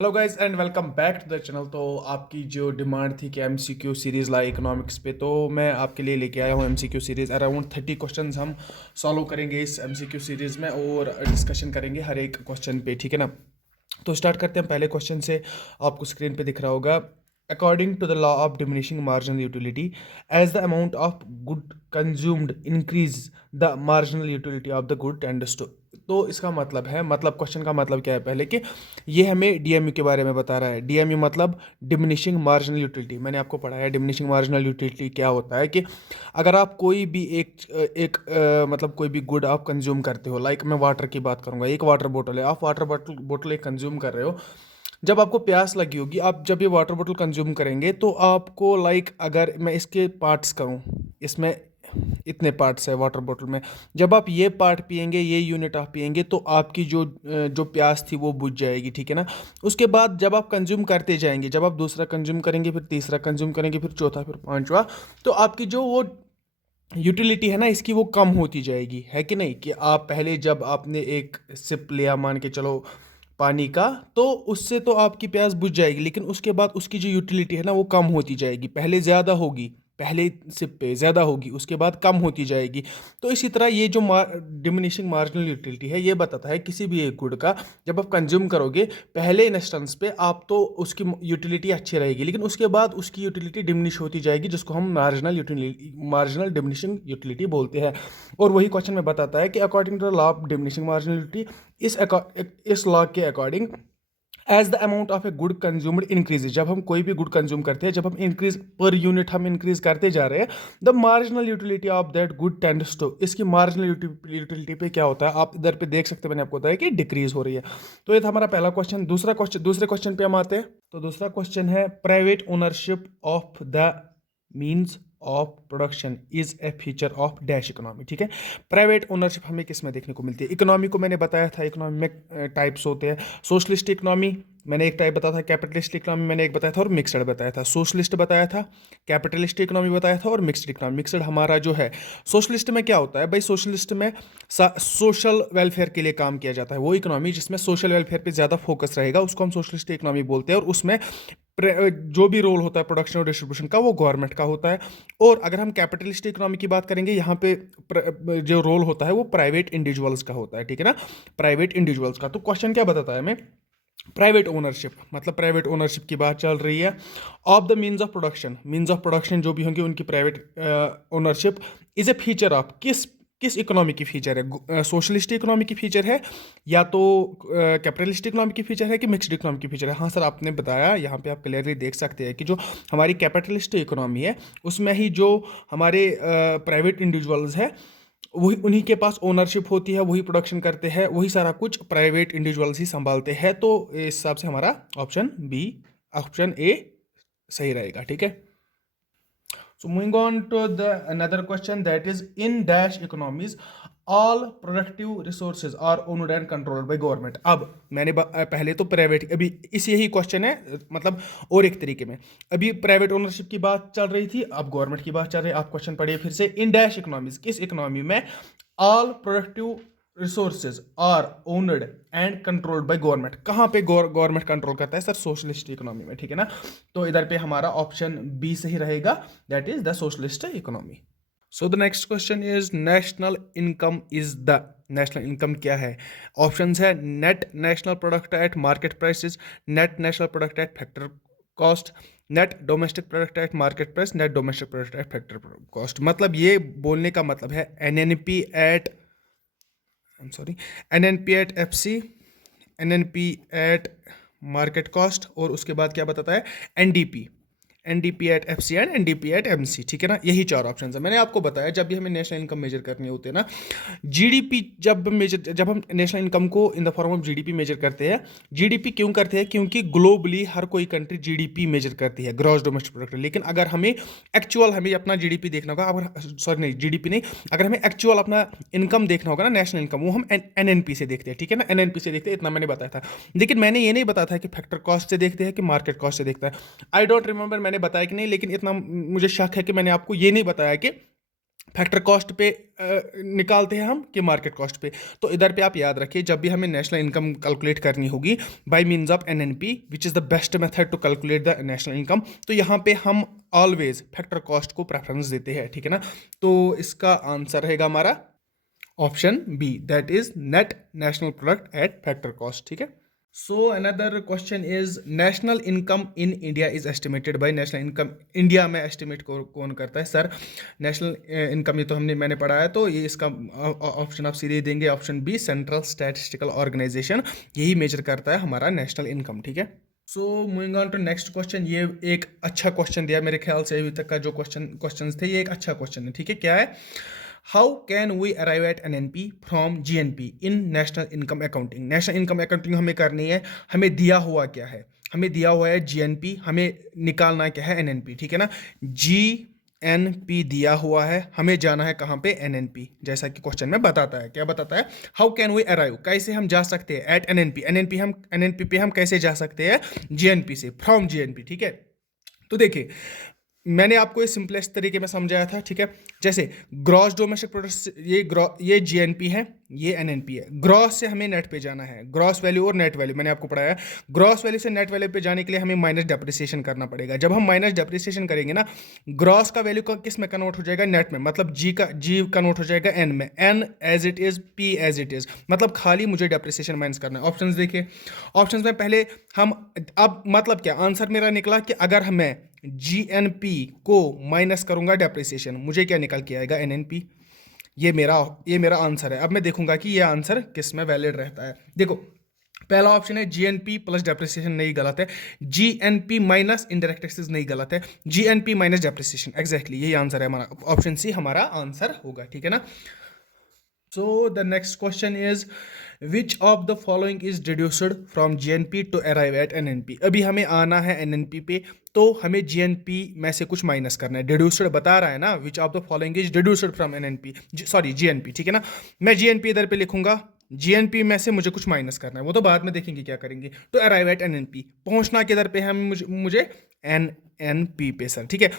Hello guys and welcome back to the channel. तो आपकी जो डिमांड थी कि एमसीक्यू सीरीज़ लाए इकोनॉमिक्स पे, तो मैं आपके लिए लेके आया हूँ एमसीक्यू सीरीज़। अराउंड 30 क्वेश्चंस हम सॉल्व करेंगे इस एमसीक्यू सीरीज़ में और डिस्कशन करेंगे हर एक क्वेश्चन पे, ठीक है ना। तो स्टार्ट करते हैं पहले क्वेश्चन से। आपको स्क्रीन पे दिख रहा होगा, according to the law of diminishing marginal utility, as the amount of good consumed increase the marginal utility of the good tends to. तो इसका मतलब है, मतलब क्वेश्चन का मतलब क्या है पहले कि ये हमें डीएमयू के बारे में बता रहा है। डीएमयू मतलब डिमिनिशिंग मार्जिनल यूटिलिटी। मैंने आपको पढ़ाया डिमिनिशिंग मार्जिनल यूटिलिटी क्या होता है कि अगर आप कोई भी मतलब कोई भी गुड आप कंज्यूम करते हो, लाइक मैं वाटर की बात करूंगा। एक वाटर बोतल है, आप वाटर बोतल एक कंज्यूम कर रहे हो। जब आपको प्यास लगी होगी, आप जब ये वाटर बोतल कंज्यूम करेंगे तो आपको, लाइक अगर मैं इसके पार्ट्स करूं, इसमें इतने पार्ट्स है वाटर बोतल में। जब आप ये पार्ट पिएंगे, ये यूनिट आप पिएंगे, तो आपकी जो प्यास थी वो बुझ जाएगी, ठीक है ना। उसके बाद जब आप कंज्यूम करते जाएंगे, जब आप दूसरा कंज्यूम करेंगे, फिर तीसरा कंज्यूम करेंगे, फिर चौथा, फिर पांचवा, तो आपकी जो वो यूटिलिटी है ना इसकी, वो कम होती जाएगी, है कि नहीं। कि आप पहले जब आपने एक सिप लिया, मान के चलो पानी का, तो उससे तो आपकी प्यास बुझ जाएगी, लेकिन उसके बाद उसकी जो यूटिलिटी है ना वो कम होती जाएगी। पहले ज़्यादा होगी, पहले सिप पे ज़्यादा होगी, उसके बाद कम होती जाएगी। तो इसी तरह ये जो डिमिनिशिंग मार्जिनल यूटिलिटी है, ये बताता है किसी भी एक गुड का जब आप कंज्यूम करोगे, पहले इंस्टेंस पे आप तो उसकी यूटिलिटी अच्छी रहेगी, लेकिन उसके बाद उसकी यूटिलिटी डिमिनिश होती जाएगी, जिसको हम मार्जिनल डिमिनिशिंग यूटिलिटी बोलते हैं। और वही क्वेश्चन में बताता है कि according to the law of diminishing marginal utility, इस लॉ के according, as the amount of a good consumed increase, जब हम कोई भी गुड कंज्यूम करते हैं, जब हम इंक्रीज पर यूनिट हम इंक्रीज करते जा रहे हैं, the marginal utility of that good tends to, इसकी मार्जिनल यूटिलिटी पे क्या होता है, आप इधर पे देख सकते हैं, मैंने आपको बताया कि डिक्रीज हो रही है। तो ये था हमारा पहला क्वेश्चन। दूसरे क्वेश्चन पे हम आते हैं। तो दूसरा क्वेश्चन है, private ownership of the means of production is a feature of dash economy, ठीक है। प्राइवेट ओनरशिप हमें किस में देखने को मिलती है? इकोनॉमी को मैंने बताया था, इकोनॉमी में टाइप्स होते हैं। सोशलिस्ट इकोनॉमी मैंने एक टाइप बताया था, कैपिटलिस्ट इकोनॉमी मैंने एक बताया था, और मिक्सड बताया था। सोशलिस्ट बताया था, कैपिटलिस्ट इकोनॉमी बताया था, और मिक्सड इकोनॉमी। मिक्सड हमारा जो है, सोशलिस्ट में क्या होता है भाई, सोशलिस्ट में सोशल वेलफेयर के लिए काम किया जाता है। वो इकोनॉमी जिसमें सोशल वेलफेयर पे ज़्यादा फोकस रहेगा, उसको हम सोशलिस्ट इकोनॉमी बोलते हैं। और उसमें जो भी रोल होता है प्रोडक्शन और डिस्ट्रीब्यूशन का, वो गवर्नमेंट का होता है। और अगर हम कैपिटलिस्ट इकोनॉमी की बात करेंगे, यहाँ पे जो रोल होता है वो प्राइवेट इंडिविजुअल्स का होता है, ठीक है ना, प्राइवेट इंडिविजुअल्स का। तो क्वेश्चन क्या बताता है हमें? प्राइवेट ओनरशिप, मतलब प्राइवेट ओनरशिप की बात चल रही है। Of the means of production जो भी होंगे उनकी private ownership is a feature of, किस किस इकोनॉमी की फीचर है? सोशलिस्ट इकोनॉमी की फीचर है, या तो कैपिटलिस्ट इकोनॉमी की फीचर है, कि मिक्स्ड इकोनॉमी की फीचर है? हाँ सर, आपने बताया। यहाँ पे आप क्लियरली देख सकते हैं कि जो हमारी कैपिटलिस्ट इकोनॉमी है, उसमें ही जो हमारे प्राइवेट इंडिविजुअल्स है, वही उन्हीं के पास ओनरशिप होती है, वही प्रोडक्शन करते हैं, वही सारा कुछ प्राइवेट इंडिविजुअल्स ही संभालते हैं। तो इस हिसाब से हमारा ऑप्शन बी, ऑप्शन ए सही रहेगा, ठीक है। So moving on to the another question, that is, in dash economies all productive resources are owned and controlled by government. अब मैंने पहले तो प्राइवेट, अभी इस यही क्वेश्चन है, मतलब और एक तरीके में। अभी प्राइवेट ओनरशिप की बात चल रही थी, अब गवर्नमेंट की बात चल रही है। आप क्वेश्चन पढ़िए फिर से। इन डैश इकोनॉमीज, किस इकोनॉमी में all productive resources are owned and controlled by government? कहाँ पे गवर्नमेंट कंट्रोल करता है सर? सोशलिस्ट इकोनॉमी में, ठीक है ना। तो इधर पे हमारा ऑप्शन बी सही रहेगा, that is the socialist economy. So the next question is, national income is the, national income क्या है? ऑप्शंस है, net national product at market prices, net national product at factor cost, net domestic product at market price, net domestic product at factor cost. मतलब ये बोलने का मतलब है NNP at, I am sorry, NNP at FC, NNP at market cost, और उसके बाद क्या बताता है? NDP, NDP at FC and NDP at MC, ठीक है ना। यही चार ऑप्शन है। मैंने आपको बताया जब भी हमें नेशनल इनकम मेजर करनी होती है ना, जीडीपी, जब हम नेशनल इनकम को in the form of GDP measure करते हैं। जीडीपी क्यों करते हैं? क्योंकि ग्लोबली हर कोई कंट्री जीडीपी मेजर करती है, ग्रॉस डोमेस्टिक प्रोडक्ट। लेकिन अगर हमें एक्चुअल, हमें अपना जीडीपी देखना होगा, अगर सॉरी नहीं, जीडीपी नहीं, अगर हमें एक्चुअल अपना इनकम देखना होगा ना, नेशनल इनकम, वो हम एनएनपी से देखते हैं, ठीक है ना, एनएनपी से देखते हैं। इतना मैंने बताया था। लेकिन मैंने ये नहीं बताया था कि फैक्टर कॉस्ट से देखते हैं कि मार्केट कॉस्ट से देखता है। आई डोंट रिमेंबर मैंने बताया कि नहीं, लेकिन इतना मुझे शक है कि मैंने आपको ये नहीं बताया कि फैक्टर कॉस्ट पे निकालते हैं हम कि मार्केट कॉस्ट पे। तो इधर पे आप याद रखिए, जब भी हमें नेशनल इनकम कैलकुलेट करनी होगी by means of NNP which is the best method to calculate the national income, तो यहाँ पे हम ऑलवेज फैक्टर कॉस्ट को प्रेफरेंस देते हैं, ठीक है ना। तो इसका आंसर रहेगा हमारा option B, that is net national product at factor cost, ठीक है। So another question is national income in India is estimated by, national income India में एस्टिमेट कौन करता है सर नेशनल इनकम, ये तो हमने पढ़ा है, तो ये इसका ऑप्शन आप सीधे देंगे option B, central statistical organisation यही मेजर करता है हमारा नेशनल इनकम, ठीक है। So moving on to next question, ये एक अच्छा क्वेश्चन दिया मेरे ख्याल से, अभी तक का जो क्वेश्चंस थे ये एक अच्छा क्वेश्चन है, ठीक है। क्या है, how can we arrive at NNP from GNP in national income accounting. National income accounting हमें करनी है, हमें दिया हुआ क्या है, हमें दिया हुआ है जीएनपी, हमें निकालना क्या है एनएनपी, ठीक है ना। जीएनपी दिया हुआ है, हमें जाना है कहाँ पे, एनएनपी, जैसा कि क्वेश्चन में बताता है। क्या बताता है, हाउ कैन वी अराइव, कैसे हम जा सकते हैं एट एनएनपी, एनएनपी पे हम कैसे जा सकते हैं जीएनपी से, फ्रॉम जीएनपी, ठीक है। तो देखिए मैंने आपको ये सिंपलेस्ट तरीके में समझाया था, ठीक है। जैसे ग्रॉस डोमेस्टिक प्रोडक्ट, ये जीएनपी है, ये एनएनपी है। ग्रॉस से हमें नेट पे जाना है, ग्रॉस वैल्यू और नेट वैल्यू मैंने आपको पढ़ाया। ग्रॉस वैल्यू से नेट वैल्यू पे जाने के लिए हमें माइनस डेप्रिसिएशन करना पड़ेगा। जब हम माइनस डेप्रिसिएशन करेंगे ना, ग्रॉस का वैल्यू किस में कन्वर्ट हो जाएगा, नेट में, मतलब जी कन्वर्ट हो जाएगा एन में, N as it is, P as it is, मतलब खाली मुझे डेप्रिसिएशन माइनस करना है। ऑप्शंस देखिए, ऑप्शंस में पहले हम, अब मतलब क्या आंसर मेरा निकला कि अगर मैं जीएनपी को माइनस करूंगा डेप्रिसिएशन, मुझे क्या निकल के आएगा, एनएनपी। ये मेरा आंसर है। अब मैं देखूंगा कि ये आंसर किस में वैलिड रहता है। देखो पहला ऑप्शन है जीएनपी प्लस डेप्रिसिएशन, नहीं गलत है। जीएनपी माइनस इनडायरेक्ट टैक्सेस, नहीं गलत है। जीएनपी माइनस डेप्रिसिएशन, एग्जैक्टली यही आंसर है हमारा, ऑप्शन सी हमारा आंसर होगा, ठीक है ना। So the next question is which of the following is deduced from GNP to arrive at NNP। अभी हमें आना है NNP पे, तो हमें GNP में से कुछ माइनस करना है। deduced बता रहा है ना, which of the following is deduced from NNP, sorry GNP, ठीक है ना। मैं GNP इधर पे लिखूंगा, GNP में से मुझे कुछ माइनस करना है, वो तो बाद में देखेंगे क्या करेंगे। तो अराइव एट NNP, पहुंचना किधर पे है, मुझे NNP पे सर, ठीक है।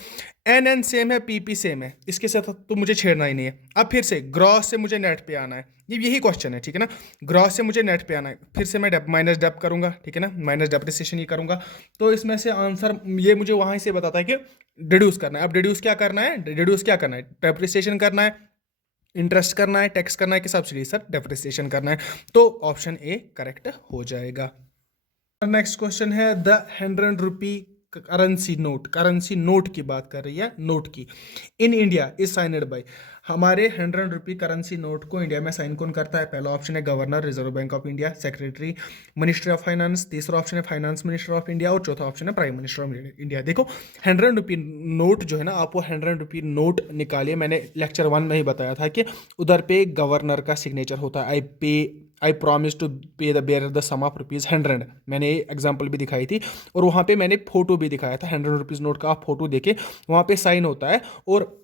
NN सेम है, PP सेम है, इसके साथ तो मुझे छेड़ना ही नहीं है। अब फिर से ग्रॉस से मुझे नेट पे आना है, यही क्वेश्चन है, ठीक है ना। ग्रॉस से मुझे नेट पे आना है, फिर से मैं माइनस डेप करूंगा, ठीक है ना, माइनस डेप्रिसिएशन ये करूंगा। तो इसमें से आंसर ये मुझे वहां से बताता है कि डिड्यूस करना है। अब डिड्यूस क्या करना है, डेप्रिसिएशन करना है, इंटरेस्ट करना है, टैक्स करना है कि सब्सिडी, सर डेप्रिसिएशन करना है। तो ऑप्शन ए करेक्ट हो जाएगा। नेक्स्ट क्वेश्चन है द 100 रुपी करेंसी नोट की बात कर रही है, नोट की, in India is signed by. हमारे 100 रुपी करेंसी नोट को इंडिया में साइन कौन करता है। पहला ऑप्शन है governor Reserve bank of India, secretary ministry of finance, तीसरा ऑप्शन है फाइनेंस मिनिस्टर ऑफ इंडिया, और चौथा ऑप्शन है प्राइम मिनिस्टर ऑफ इंडिया। देखो 100 रुपी नोट जो है ना, आप वो 100 रुपी नोट निकालिए। मैंने लेक्चर 1 में ही बताया था कि उधर पे गवर्नर का सिग्नेचर होता है, I promise to pay the bearer the sum of ₹100। मैंने एग्जांपल भी दिखाई थी, और वहाँ पे मैंने फोटो भी दिखाया था। 100 रुपीज़ नोट का आप फोटो देखे, वहाँ पे साइन होता है, और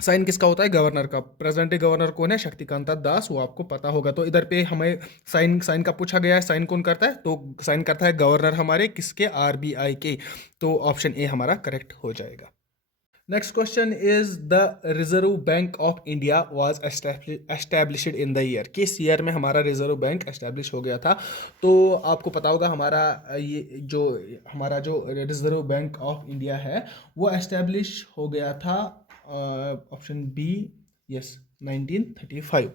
साइन किसका होता है, गवर्नर का। प्रेजेंट गवर्नर कौन है, शक्तिकांता दास, वो आपको पता होगा। तो इधर पे हमें साइन का पूछा गया है, साइन कौन करता है, तो साइन करता है गवर्नर हमारे, किसके, आरबीआई के। तो ऑप्शन ए हमारा करेक्ट हो जाएगा। Next question is the reserve bank of India was established in the year. किस ईयर में हमारा रिजर्व बैंक एस्टैब्लिश हो गया था। तो आपको पता होगा हमारा जो रिजर्व बैंक ऑफ इंडिया है वो एस्टैब्लिश हो गया था, ऑप्शन बी, यस, 1935।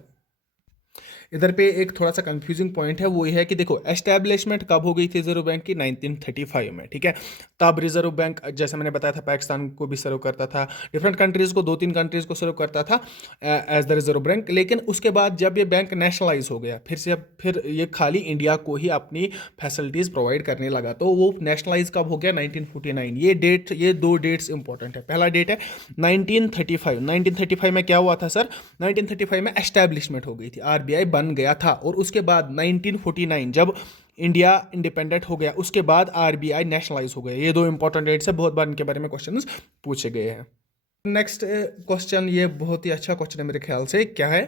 इधर पे एक थोड़ा सा कंफ्यूजिंग पॉइंट है, वो ये है कि देखो एस्टैब्लिशमेंट कब हो गई थी रिजर्व बैंक की, 1935 में, ठीक है। तब रिजर्व बैंक, जैसे मैंने बताया था, पाकिस्तान को भी सर्व करता था, डिफरेंट कंट्रीज़ को, 2-3 कंट्रीज़ को सर्व करता था एज द रिजर्व बैंक। लेकिन उसके बाद जब ये बैंक नेशनलाइज हो गया, फिर ये खाली इंडिया को ही अपनी फैसिलिटीज़ प्रोवाइड करने लगा। तो वो नेशनलाइज कब हो गया, 1949। ये 2 डेट्स इंपॉर्टेंट है। पहला डेट है 1935 में क्या हुआ था सर, 1935 में एस्टैब्लिशमेंट हो गई थी, आरबीआई बन गया था। और उसके बाद 1949 जब इंडिया इंडिपेंडेंट हो गया, उसके बाद आरबीआई नेशनलाइज हो गया। ये 2 इंपॉर्टेंट डेट्स है, बहुत बार इनके बारे में क्वेश्चंस पूछे गए हैं। नेक्स्ट क्वेश्चन, ये बहुत ही अच्छा क्वेश्चन है मेरे ख्याल से। क्या है,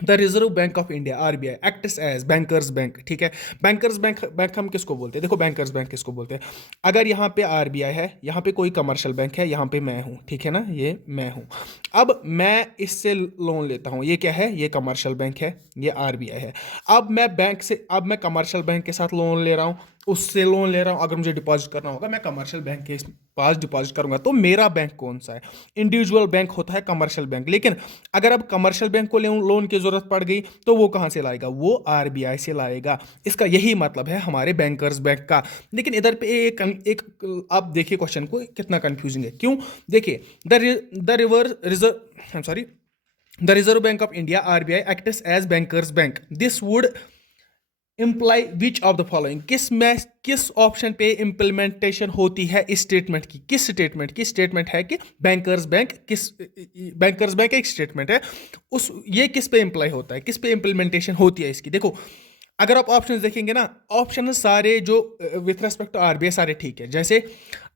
the reserve bank of India RBI acts as bankers bank, ठीक है। बैंकर्स बैंक बैंक हम किसको बोलते हैं? देखो बैंकर्स बैंक किसको बोलते हैं? अगर यहाँ पे आरबीआई है, यहाँ पे कोई कमर्शियल बैंक है, यहाँ पे मैं हूँ, ठीक है ना, ये मैं हूँ। अब मैं इससे लोन लेता हूँ, ये क्या है? ये कमर्शियल बैंक है, ये आरबीआई है। अब मैं कमर्शियल बैंक के साथ लोन ले रहा हूँ, उससे लोन ले रहा हूँ। अगर मुझे डिपॉजिट करना होगा, मैं कमर्शियल बैंक के पास डिपॉजिट करूंगा। तो मेरा बैंक कौन सा है? इंडिविजुअल बैंक होता है कमर्शियल बैंक। लेकिन अगर अब कमर्शियल बैंक को लोन की जरूरत पड़ गई तो वो कहां से लाएगा? वो आरबीआई से लाएगा। इसका यही मतलब है हमारे बैंकर्स बैंक का। लेकिन इधर पे एक आप देखिए क्वेश्चन को कितना कंफ्यूजिंग है। क्यों? देखिए, the reserve bank of India RBI acts as bankers bank, this would imply which of the following, किस ऑप्शन पे इंप्लीमेंटेशन होती है इस स्टेटमेंट की? किस स्टेटमेंट की? स्टेटमेंट है कि बैंकर्स बैंक एक स्टेटमेंट है, उस ये किस पे इंप्लाई होता है, किस पे इंप्लीमेंटेशन होती है इसकी? देखो, अगर आप ऑप्शन देखेंगे ना, ऑप्शन सारे जो विथ रेस्पेक्ट टू आरबीआई सारे ठीक है। जैसे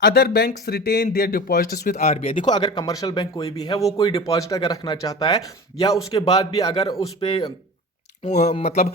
other banks retain their deposits with RBI. देखो, अगर कमर्शियल बैंक कोई भी है, वो कोई डिपॉजिट अगर रखना चाहता है या उसके बाद भी अगर उस पे मतलब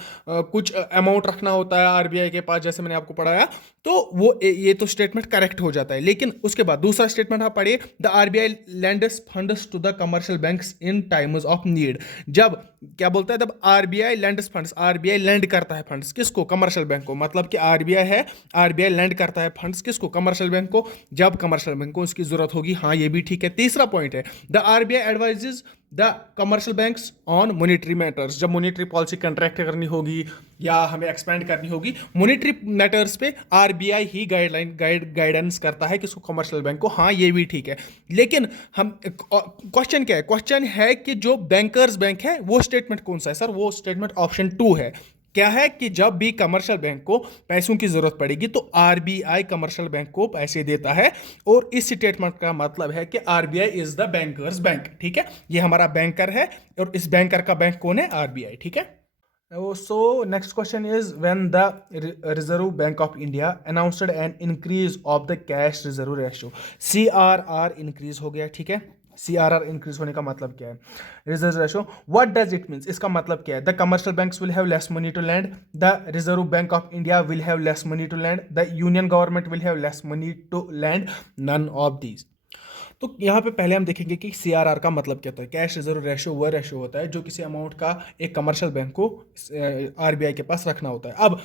कुछ अमाउंट रखना होता है आरबीआई के पास, जैसे मैंने आपको पढ़ाया, तो वो ये तो स्टेटमेंट करेक्ट हो जाता है। लेकिन उसके बाद दूसरा स्टेटमेंट आप पढ़िए, the RBI lends funds to the commercial banks in times of need. जब क्या बोलता है? जब RBI lends funds, RBI lend करता है फंड्स किसको? कमर्शियल बैंक को। मतलब कि आरबीआई है, आरबीआई लेंड करता है फंड्स किसको? कमर्शियल बैंक को, जब कमर्शियल बैंक को उसकी जरूरत होगी। हाँ, ये भी ठीक है। तीसरा पॉइंट है, the RBI advises the commercial banks on monetary matters. जब मॉनेटरी पॉलिसी कंट्रैक्ट करनी होगी या हमें एक्सपेंड करनी होगी मॉनेटरी मैटर्स पे, आरबीआई ही गाइडेंस करता है किसको? कमर्शियल बैंक को। हाँ, ये भी ठीक है। लेकिन हम क्वेश्चन क्या है? क्वेश्चन है कि जो बैंकर्स बैंक है वो स्टेटमेंट कौन सा है? सर, वो स्टेटमेंट ऑप्शन 2 है। क्या है? कि जब भी कमर्शियल बैंक को पैसों की जरूरत पड़ेगी तो आरबीआई कमर्शियल बैंक को पैसे देता है। और इस स्टेटमेंट का मतलब है कि RBI is the bankers bank, ठीक है। ये हमारा बैंकर है और इस बैंकर का बैंक कौन है? आरबीआई, ठीक है। So next question is, when the Reserve Bank of India announced an increase of the cash reserve ratio, CRR increase हो गया, ठीक है। CRR इंक्रीज होने का मतलब क्या है? Reserve ratio, what does it means? इसका मतलब क्या है? The commercial banks will have less money to lend, the reserve bank of India will have less money to lend, the union government will have less money to lend, none of these. तो यहाँ पे पहले हम देखेंगे कि CRR का मतलब क्या होता है। कैश रिजर्व रेशो वह रेशो होता है जो किसी अमाउंट का एक कमर्शियल बैंक को आरबीआई के पास रखना होता है। अब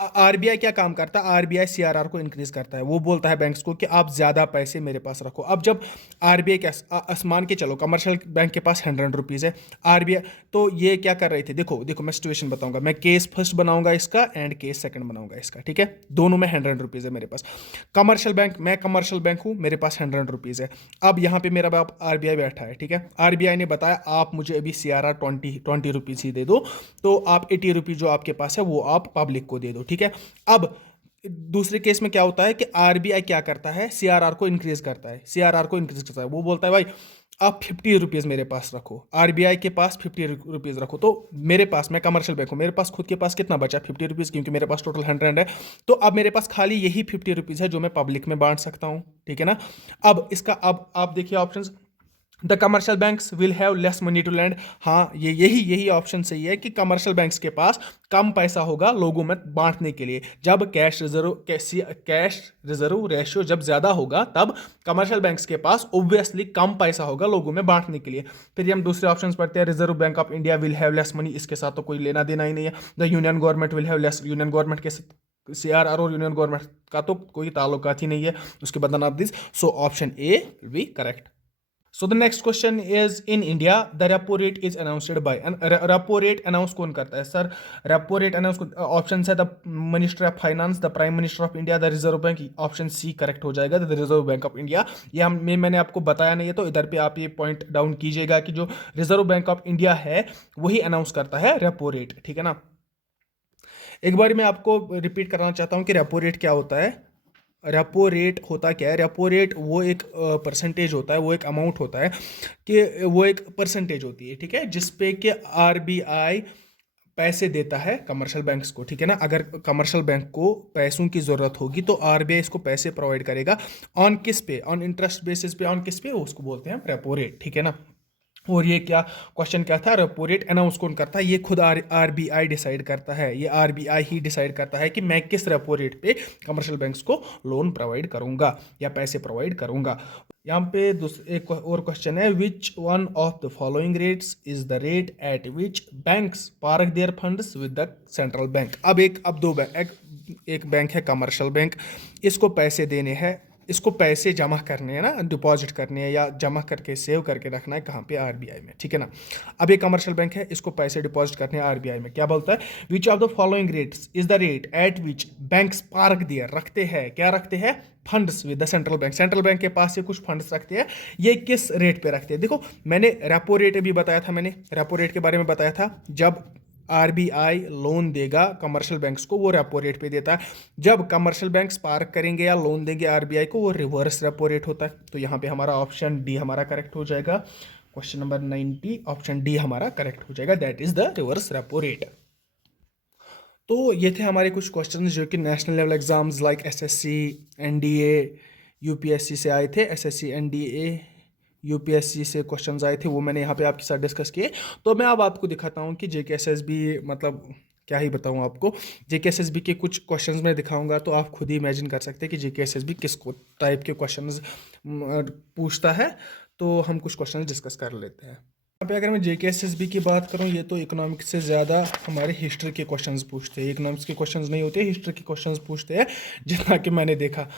आरबीआई क्या काम करता है? आरबीआई सीआरआर को इंक्रीज करता है। वो बोलता है बैंक्स को कि आप ज्यादा पैसे मेरे पास रखो। अब जब आरबीआई के आसमान के चलो, कमर्शियल बैंक के पास 100 रुपीज़ है, आरबीआई तो ये क्या कर रहे थे? देखो देखो, मैं सिचुएशन बताऊंगा। मैं केस फर्स्ट बनाऊंगा इसका एंड केस सेकंड बनाऊंगा इसका, ठीक है। दोनों में 100 रुपीज़ है मेरे पास। कमर्शियल बैंक, मैं कमर्शियल बैंक हूँ, मेरे पास 100 रुपीज़ है। अब यहाँ पे मेरा बाप आरबीआई बैठा है, ठीक है। आरबीआई ने बताया आप मुझे अभी सीआरआर 20 रुपीज़ ही दे दो, तो आप 80 रुपीज़ जो आपके पास है वो आप पब्लिक को दे दो, ठीक है। अब दूसरे केस में क्या होता है कि आरबीआई क्या करता है? सीआरआर को इंक्रीज करता है। सीआरआर को इंक्रीज करता है, वो बोलता है भाई आप 50 रुपीज़ मेरे पास रखो, आरबीआई के पास 50 रुपीज़ रखो। तो मेरे पास, मैं कमर्शियल बैंक हूँ, मेरे पास खुद के पास कितना बचा? 50 रुपीज़, क्योंकि मेरे पास टोटल 100 है। तो अब मेरे पास खाली यही 50 रुपीज़ है जो मैं पब्लिक में बांट सकता हूँ, ठीक है ना। अब इसका, अब आप देखिए options, the commercial banks will have less money to lend. हाँ, ये यही ऑप्शन सही है कि कमर्शियल बैंक्स के पास कम पैसा होगा लोगों में बांटने के लिए। जब कैश रिजर्व रेशियो जब ज़्यादा होगा तब कमर्शियल बैंक्स के पास ऑब्वियसली कम पैसा होगा लोगों में बांटने के लिए। फिर हम दूसरे ऑप्शन पढ़ते हैं, reserve bank of India will have less money, इसके साथ तो कोई लेना देना ही नहीं है। The union government will have less, union government के साथ सीआरआर और यूनियन गवर्नमेंट का तो कोई ताल्लुकात ही नहीं है। उसके बाद of this, so option A will be correct. So the next question is, in India the repo rate is announced by, repo rate announce कौन करता है? Sir, repo rate announce option है the minister of finance, the prime minister of India, the reserve bank. Option C correct हो जाएगा, the reserve bank of India. ये मैंने आपको बताया नहीं है, तो इधर पे आप ये पॉइंट डाउन कीजिएगा कि जो रिजर्व बैंक ऑफ इंडिया है वही अनाउंस करता है रेपो रेट, ठीक है ना। एक बार मैं आपको रिपीट करना चाहता हूँ कि रेपो रेट क्या होता है। रेपो रेट होता क्या है? रेपो रेट वो एक परसेंटेज होता है, वो एक अमाउंट होता है, कि वो एक परसेंटेज होती है, ठीक है, जिसपे कि आरबीआई पैसे देता है कमर्शियल बैंक्स को, ठीक है ना। अगर कमर्शियल बैंक को पैसों की ज़रूरत होगी तो आरबीआई इसको पैसे प्रोवाइड करेगा। ऑन किस पे? ऑन इंटरेस्ट बेसिस पे। ऑन किस पे? उसको बोलते हैं रेपो रेट, ठीक है ना। और ये क्या क्वेश्चन क्या था, रेपो रेट अनाउंस कौन करता है, ये खुद आरबीआई डिसाइड करता है, ये आरबीआई ही डिसाइड करता है कि मैं किस रेपो रेट पे कमर्शियल बैंक्स को लोन प्रोवाइड करूंगा या पैसे प्रोवाइड करूंगा। यहाँ पे एक और क्वेश्चन है, which one of the following rates is the rate at which banks park there funds with the central bank. अब दो बैंक, एक बैंक है कमर्शियल बैंक, इसको पैसे देने हैं, इसको पैसे जमा करने हैं ना, डिपॉजिट करने हैं या जमा करके सेव करके रखना है कहाँ पे, आरबीआई में, ठीक है ना। अब ये कमर्शियल बैंक है, इसको पैसे डिपॉजिट करने हैं आरबीआई में। क्या बोलता है, which of the following rates is the rate at which banks park there, रखते हैं, क्या रखते हैं, funds with the central bank. Central bank के पास ये कुछ फंड्स रखते हैं, ये किस रेट पे रखते हैं। देखो मैंने रेपो रेट भी बताया था, मैंने रेपो रेट के बारे में बताया था, जब आरबीआई लोन देगा कमर्शियल बैंक्स को वो रेपो रेट पे देता है, जब कमर्शियल बैंक्स पार्क करेंगे या लोन देंगे आरबीआई को वो रिवर्स रेपो रेट होता है। तो यहाँ पे हमारा ऑप्शन डी हमारा करेक्ट हो जाएगा, क्वेश्चन नंबर 90 ऑप्शन डी हमारा करेक्ट हो जाएगा, that is the reverse repo rate. तो ये थे हमारे कुछ क्वेश्चन जो कि national level exams like SSC, NDA, UPSC से आए थे। एसएससी, एनडीए, यूपीएससी से क्वेश्चंस आए थे, वो मैंने यहाँ पे आपके साथ डिस्कस किए। तो मैं अब आपको दिखाता हूँ कि जेकेएसएसबी, मतलब क्या ही बताऊँ आपको, जेकेएसएसबी के कुछ क्वेश्चंस मैं दिखाऊंगा तो आप खुद ही इमेजिन कर सकते हैं कि जेकेएसएसबी किस टाइप के क्वेश्चंस पूछता है। तो हम कुछ क्वेश्चंस डिस्कस कर लेते हैं। यहाँ पे अगर मैं जेकेएसएसबी की बात करूँ, ये तो इकोनॉमिक्स से ज़्यादा हमारे हिस्ट्री के क्वेश्चंस पूछते हैं, इकोनॉमिक्स के क्वेश्चंस नहीं होते, हिस्ट्री के क्वेश्चंस पूछते हैं जितना कि मैंने देखा।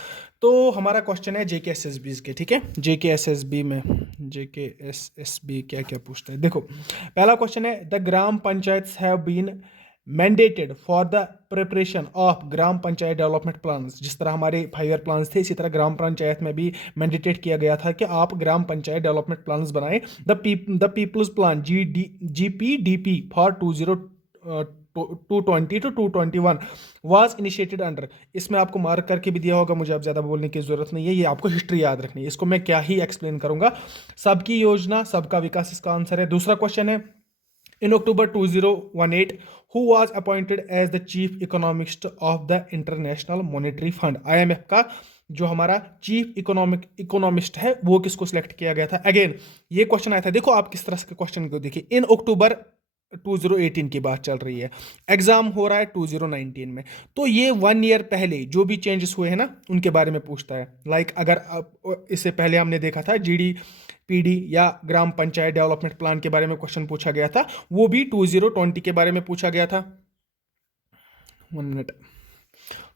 तो हमारा क्वेश्चन है जेकेएसएसबी के, ठीक है, जेकेएसएसबी में जेकेएसएसबी क्या क्या पूछता है। देखो पहला क्वेश्चन है, the gram panchayat have been mandated for the preparation of gram panchayat development plans. जिस तरह हमारे 5 ईयर प्लान्स थे, इसी तरह ग्राम पंचायत में भी मैंडेटेड किया गया था कि आप ग्राम पंचायत डेवलपमेंट प्लान्स बनाएं। The people's plan GPDP for 220 to 221 was initiated under. इसमें आपको मार्क करके भी दिया होगा, मुझे अब ज़्यादा बोलने की ज़रूरत नहीं है, ये आपको हिस्ट्री याद रखनी है, इसको मैं क्या ही एक्सप्लेन करूंगा। सबकी योजना सबका विकास इसका आंसर है। दूसरा क्वेश्चन है, in October 2018 who was appointed as the chief economist of the International Monetary Fund। IMF का जो हमारा चीफ इकोनॉमिस्ट है वो किसको सिलेक्ट किया गया था। अगेन ये क्वेश्चन आया था, देखो आप किस तरह के क्वेश्चन को देखिए, इन अक्टूबर 2018 की बात चल रही है, एग्जाम हो रहा है 2019 में, तो ये 1 ईयर पहले जो भी चेंजेस हुए हैं ना उनके बारे में पूछता है। लाइक अगर इससे पहले हमने देखा था GDPD या ग्राम पंचायत डेवलपमेंट प्लान के बारे में क्वेश्चन पूछा गया था, वो भी 2020 के बारे में पूछा गया था। 1 मिनट।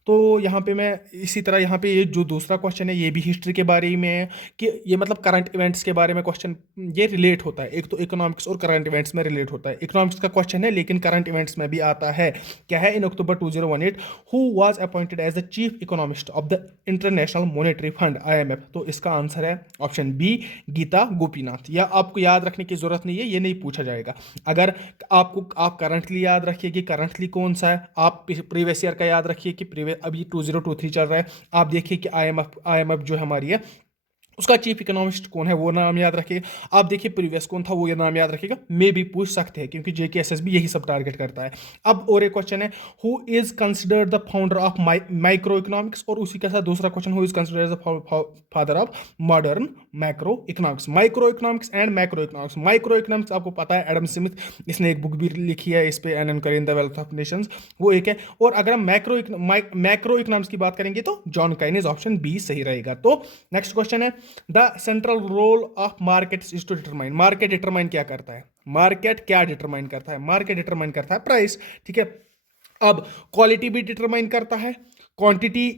तो यहाँ पे मैं इसी तरह यहाँ पे ये जो दूसरा क्वेश्चन है ये भी हिस्ट्री के बारे में है कि ये मतलब करंट इवेंट्स के बारे में क्वेश्चन ये रिलेट होता है, एक तो इकोनॉमिक्स और करंट इवेंट्स में रिलेट होता है। इकोनॉमिक्स का क्वेश्चन है लेकिन करंट इवेंट्स में भी आता है। क्या है, in October 2018 who was appointed as the chief economist of the International Monetary Fund IMF। तो इसका आंसर है ऑप्शन बी, गीता गोपीनाथ। या आपको याद रखने की जरूरत नहीं है, ये नहीं पूछा जाएगा। अगर आप करंटली याद रखिए कि करंटली कौन सा है, आप प्रीवियस ईयर का याद रखिए कि प्रीवियस अभी 2023 चल रहा है, आप देखिए कि IMF जो हमारी है उसका चीफ इकोनॉमिस्ट कौन है वो नाम याद रखिएगा। आप देखिए प्रीवियस कौन था वो ये नाम याद रखिएगा, मे भी पूछ सकते हैं क्योंकि जेकेएसएसबी यही सब टारगेट करता है। अब और एक क्वेश्चन है, who is considered the founder of micro economics, और उसी के साथ दूसरा question, who is considered the father of modern macro economics. Micro economics and macro economics. Micro economics आपको पता है एडम स्मिथ, इसने एक बुक भी लिखी है इस पे, एन करेन द वेल्थ ऑफ नेशंस, वो एक है। और अगर हम मैक्रो इकोनॉमिक्स की बात करेंगे तो जॉन काइनेज, ऑप्शन बी सही रहेगा। तो नेक्स्ट क्वेश्चन है, the central role of market is to determine. Market determine क्या करता है, मार्केट क्या डिटरमाइन करता है, मार्केट डिटरमाइन करता है प्राइस, ठीक है। अब क्वालिटी भी डिटरमाइन करता है, क्वांटिटी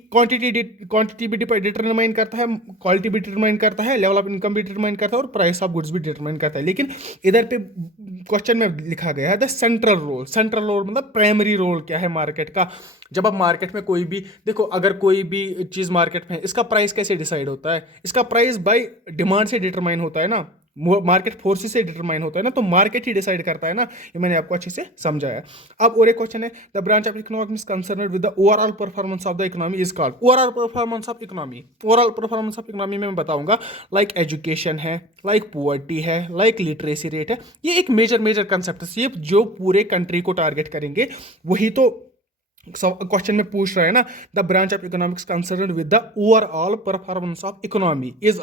भी डिटरमाइन करता है, क्वालिटी भी डिटरमाइन करता है, लेवल ऑफ इनकम भी डिटरमाइन करता है और प्राइस ऑफ गुड्स भी डिटरमाइन करता है। लेकिन इधर पे क्वेश्चन में लिखा गया है the central role. Central role मतलब प्राइमरी रोल क्या है मार्केट का। जब आप मार्केट में कोई भी देखो, अगर कोई भी चीज़ मार्केट में है, इसका प्राइस कैसे डिसाइड होता है, इसका प्राइस बाय डिमांड से डिटरमाइन होता है ना, मार्केट फोर्सेस से डिटरमाइन होता है ना, तो मार्केट ही डिसाइड करता है ना, ये मैंने आपको अच्छे से समझाया। अब और एक क्वेश्चन है, the branch of economics concerned with the overall performance of the economy is called. Overall performance of economy, overall performance of economy में मैं बताऊंगा, लाइक एजुकेशन है, लाइक पुअर्टी है, लाइक लिटरेसी रेट है, ये एक मेजर कंसेप्ट है, ये जो पूरे कंट्री को टारगेट करेंगे क्वेश्चन में पूछ रहा है ना, the branch of economics concern with the overall performance of economy is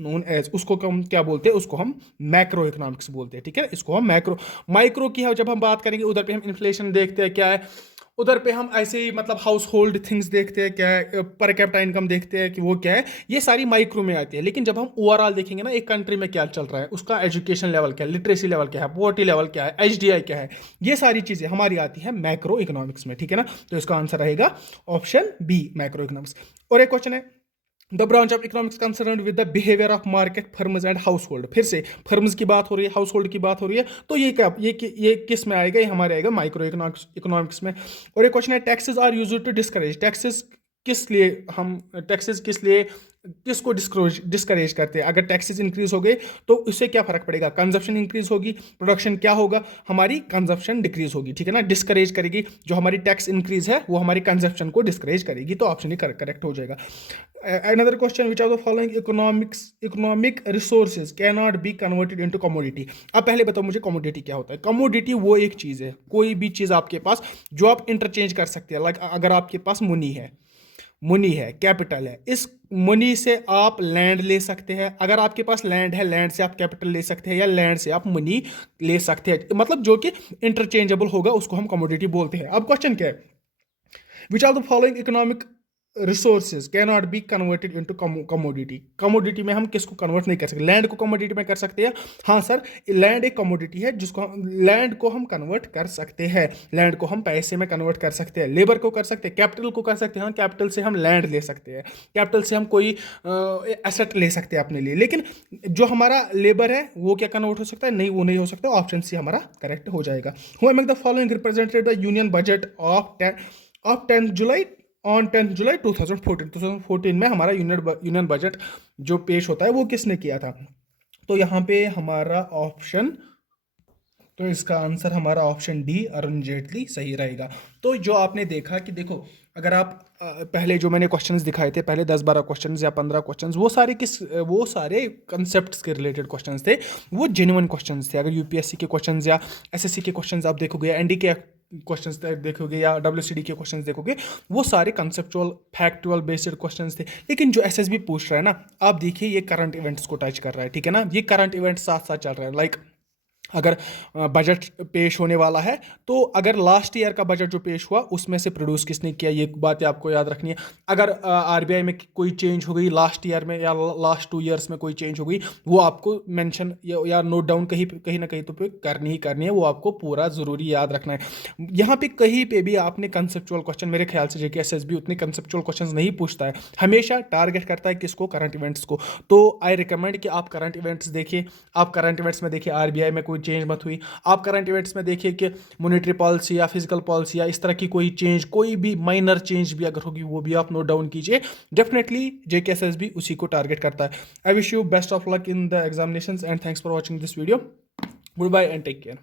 known as, उसको हम क्या बोलते हैं, उसको हम मैक्रो इकोनॉमिक्स बोलते हैं, ठीक है। इसको हम मैक्रो, माइक्रो की जब हम बात करेंगे उधर पे हम इन्फ्लेशन देखते हैं क्या है, उधर पे हम ऐसे ही मतलब हाउस होल्ड थिंग्स देखते हैं क्या है, पर कैपिटा इनकम देखते हैं कि वो क्या है, ये सारी माइक्रो में आती है। लेकिन जब हम ओवरऑल देखेंगे ना एक कंट्री में क्या चल रहा है, उसका एजुकेशन लेवल क्या है, लिटरेसी लेवल क्या है, पॉवर्टी लेवल क्या है, एचडीआई क्या है, ये सारी चीजें हमारी आती है मैक्रो इकोनॉमिक्स में, ठीक है ना। तो इसका आंसर रहेगा ऑप्शन बी, मैक्रो इकोनॉमिक्स। और एक क्वेश्चन है, the branch of economics concern with the behaviour of market firms and house hold, फिर से फर्म्स की बात हो रही है, हाउस होल्ड की बात हो रही है, तो ये क्या, ये किस में आएगा, ये हमारे आएगा माइक्रो इकोनॉमिक्स में। और एक क्वेश्चन है, taxes are used to discourage, taxes किस लिए हम टैक्सेस किस लिए किसको डिस्करेज करते हैं, अगर टैक्सेस इंक्रीज हो गए तो उससे क्या फर्क पड़ेगा, कंजप्शन इंक्रीज होगी, प्रोडक्शन क्या होगा, हमारी कंजप्शन डिक्रीज होगी, ठीक है ना। डिस्करेज करेगी, जो हमारी टैक्स इंक्रीज है वो हमारी कंजप्शन को डिस्करेज करेगी, तो ऑप्शन ही करेक्ट हो जाएगा। Another question, which of the following economic resources cannot be converted into commodity? अब पहले बताओ मुझे कमोडिटी क्या होता है। कमोडिटी वो एक चीज़ है, कोई भी चीज़ आपके पास जो आप इंटरचेंज कर सकते हैं, लाइक अगर आपके पास मनी है, कैपिटल है, इस मनी से आप लैंड ले सकते हैं, अगर आपके पास लैंड है, लैंड से आप कैपिटल ले सकते हैं, या लैंड से आप मनी ले सकते हैं, मतलब जो कि इंटरचेंजेबल होगा उसको हम कमोडिटी बोलते हैं। अब क्वेश्चन क्या है, which are the following economic resources can not be converted into commodity, commodity में हम किसको कन्वर्ट नहीं कर सकते, लैंड को कमोडिटी में कर सकते हैं, हाँ सर, लैंड एक कमोडिटी है जिसको लैंड को हम कन्वर्ट कर सकते हैं, लैंड को हम पैसे में कन्वर्ट कर सकते हैं, लेबर को कर सकते हैं, कैपिटल को कर सकते हैं, हाँ कैपिटल से हम लैंड ले सकते हैं, कैपिटल से हम कोई एसेट ले सकते हैं अपने लिए, लेकिन जो हमारा लेबर है वो क्या कन्वर्ट हो सकता है, नहीं, वो नहीं हो सकता, ऑप्शन सी हमारा करेक्ट हो जाएगा। Who among the following represented the union budget of 10 July on 10 जुलाई 2014 में हमारा यूनियन बजट जो पेश होता है वो किसने किया था, तो यहाँ पे हमारा ऑप्शन, तो इसका आंसर हमारा ऑप्शन डी अरुण जेटली सही रहेगा। तो जो आपने देखा कि देखो, अगर आप पहले जो मैंने क्वेश्चंस दिखाए थे, पहले 10-12 क्वेश्चंस या 15 क्वेश्चंस, वो सारे कंसेप्ट्स के रिलेटेड क्वेश्चंस थे, वो जेन्युइन क्वेश्चंस थे। अगर यूपीएससी के क्वेश्चंस या एसएससी के क्वेश्चंस आप देखोगे, एनडी के क्वेश्चंस देखोगे या डब्ल्यूसीडी के क्वेश्चंस देखोगे, वो सारे कंसेप्चुअल फैक्चुअल बेस्ड क्वेश्चंस थे। लेकिन जो एसएसबी पूछ रहा है ना, आप देखिए ये करंट इवेंट्स को टच कर रहा है, ठीक है ना, ये करंट इवेंट्स साथ साथ चल रहा है। लाइक अगर बजट पेश होने वाला है, तो अगर लास्ट ईयर का बजट जो पेश हुआ उसमें से प्रोड्यूस किसने किया, ये बात आपको याद रखनी है। अगर आरबीआई में कोई चेंज हो गई लास्ट ईयर में या लास्ट 2 ईयर्स में कोई चेंज हो गई, वो आपको मेंशन या नोट डाउन कहीं ना कहीं तो पे करनी ही करनी है, वो आपको पूरा ज़रूरी याद रखना है। यहाँ पे कहीं पे भी आपने कंसेप्चुअल क्वेश्चन, मेरे ख्याल से जेके एसएसबी उतने कंसेप्चुअल क्वेश्चन नहीं पूछता है, हमेशा टारगेट करता है किसको, करंट इवेंट्स को। तो आई रिकमेंड कि आप करंट इवेंट्स देखिए, आप करंट इवेंट्स में देखिए आरबीआई में कोई चेंज मत हुई, आप करंट इवेंट्स में देखिए कि मॉनेटरी पॉलिसी या फिजिकल पॉलिसी या इस तरह की कोई चेंज, कोई भी माइनर चेंज भी अगर होगी वो भी आप नोट डाउन कीजिए। डेफिनेटली जेकेएसएसबी उसी को टारगेट करता है। I wish you best of luck in the examinations and thanks for watching this video. Good bye and take care.